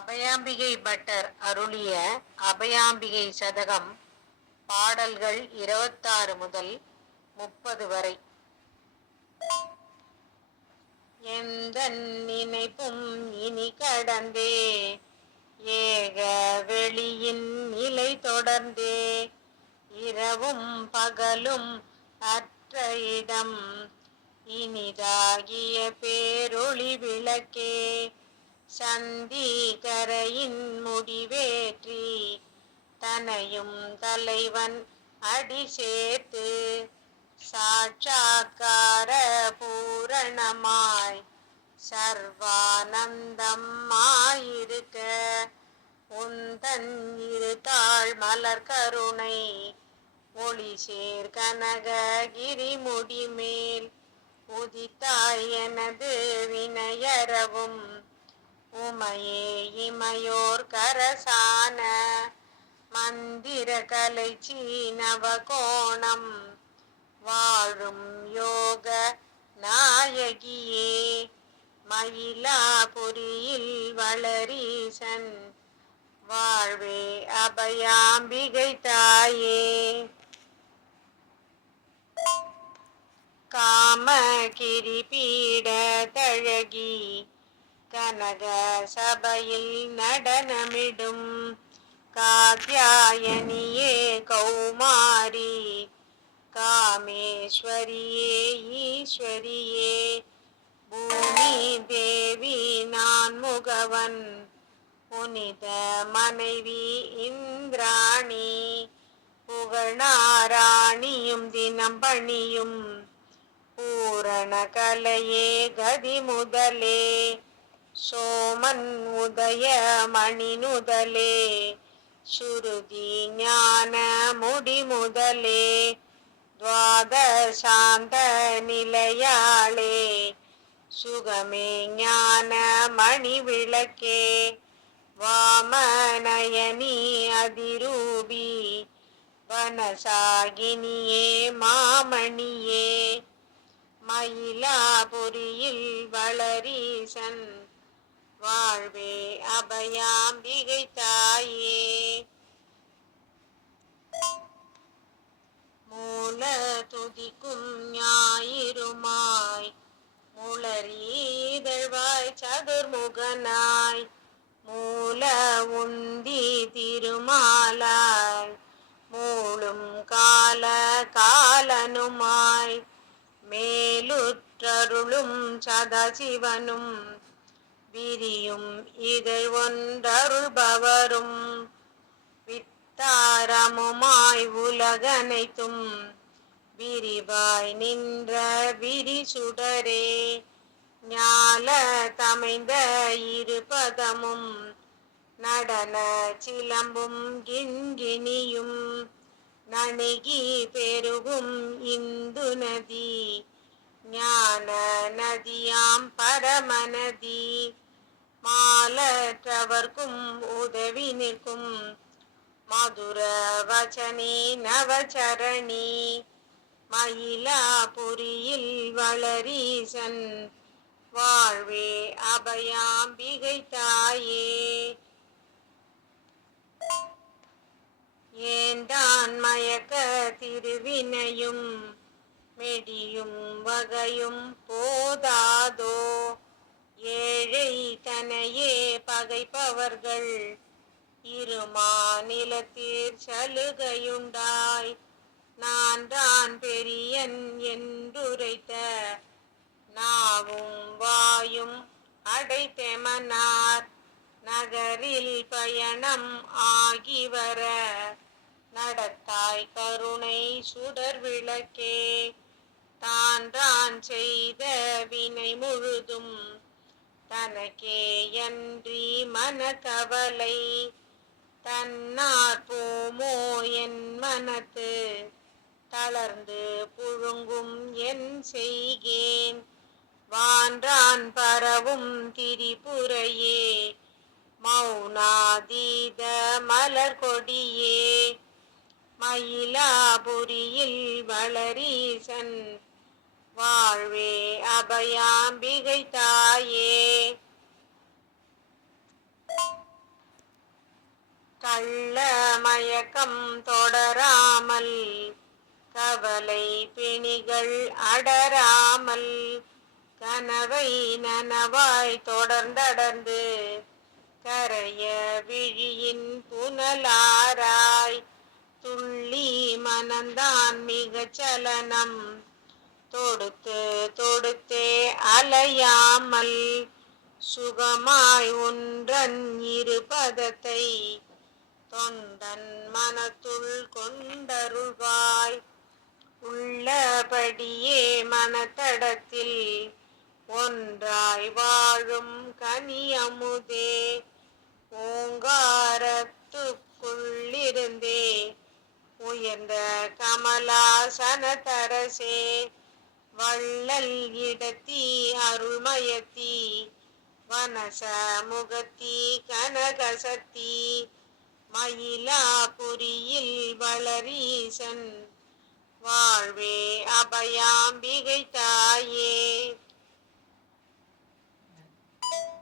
Abhayambigai butter அருளிய அபயாம்பிகை சதகம் பாடல்கள் இருபத்தாறு முதல் முப்பது வரை. எந்த நினைப்பும் இனி கடந்தே ஏக வெளியின் நிலை தொடர்ந்தே இரவும் பகலும் அற்ற இடம் இனிதாகிய பேரொளி விளக்கே சந்தி கரையின் முடிவேற்றி தனையும் தலைவன் அடி சேர்த்து சாட்சாக்கார பூரணமாய் சர்வானந்தமாயிருக்க உந்தன் இருத்தாள் மலர் கருணை ஒளி சேர் கனககிரி முடிமேல் உதித்தாய் எனது வினையறவும் மயே இமையோர் கரசான மந்திர கலை சீனவ கோணம். வாழும் யோக நாயகியே மயிலாபுரியில் வளரீசன். வாழ்வே அபயாம்பிகை தாயே. காம கிரிபீட தழகி கனக சபையில் நடனமிடும் காத்யாயனியே கௌமாரி காமேஸ்வரியே ஈஸ்வரியே பூமி தேவி நான் முகவன் புனித மனைவி இந்திராணி புகழாராணியும் தினம் பணியும் பூரண கலையே கதி முதலே. சோமன் உதய மணிநுதலே சுருதி ஞான முடி முதலே துவாத நிலையாளே சுகமே ஞான மணி விளக்கே வாமநயனி அதிரூபி வனசாகினியே மாமணியே மயிலாபுரியில் வளரீசன் வாழ்வே அபயாம்பிகை தாயே மூல துதிக்கும் ஞாயிறுமாய் முளரீதழ்வாய் சதுர்முகனாய் மூல உந்தி திருமாலாய் மூளும் கால காலனுமாய் மேலுற்றருளும் சதாசிவனும் விரியும் இதை ஒன்றருபவரும். வித்தாரமுமாய் உலகனைத்தும் விரிவாய் நின்ற விரி சுடரே ஞால தமைந்த இருபதமும் நடன சிலம்பும் கிண்கிணியும். நணுகி பெருகும் இந்து நதி ஞான நதியாம் பரமநதி. மாலற்றவர்க்கும் உதவி நிற்கும். மதுர வச்சனி நவச்சரணி. மயிலாபுரியில் வளரீசன். வாழ்வே அபயாம்பிகை தாயே. ஏந்தான் மயக்க திருவினையும் மெடியும் வகையும் போதாதோ? ஏழை தனையே பகைப்பவர்கள். இருமாநிலத்தீர் சலுகையுண்டாய். நான் தான் பெரியன் என்றுரைத்த நாவும் வாயும் அடைத்தெமனார். நகரில் பயணம் ஆகி வர நடத்தாய் கருணை சுடர் விளக்கே தான் தான் செய்த வினை முழுதும் தனக்கேயன்றி மனக்கவலை. தன்னார் போமோ என் மனத்து தளர்ந்து புழுங்கும் என் செய்கேன். வான்றான் பரவும் திரிபுரையே மௌனாதீத மலர் கொடியே மயிலாபுரியில் வளரீசன் வாழ்வே அபயாம்பிகை தாயே கள்ள மயக்கம் தொடராமல் கவலை பிணிகள் அடராமல் கனவை நனவாய் தொடர்ந்தடர்ந்து கரைய விழியின் புனலாராய் துள்ளி மனந்தான் மிகச் சலனம் தொடுத்து தொடுத்தே அலையாமல் சுகமாய் ஒன்றன் இருபதத்தை தொண்டன் மனத்துள் கொண்டருள்வாய். உள்ளபடியே மனத்தடத்தில் ஒன்றாய் வாழும் கனி அமுதே ஓங்காரத்துக்குள்ளிருந்தே உயர்ந்த கமலாசன தரசே வள்ளல் இடத்தி அருள்மயத்தி வனச முகத்தி கனகசத்தி மயிலாபுரியில் வளரீசன் வாழ்வே அபயாம்பிகை தாயே.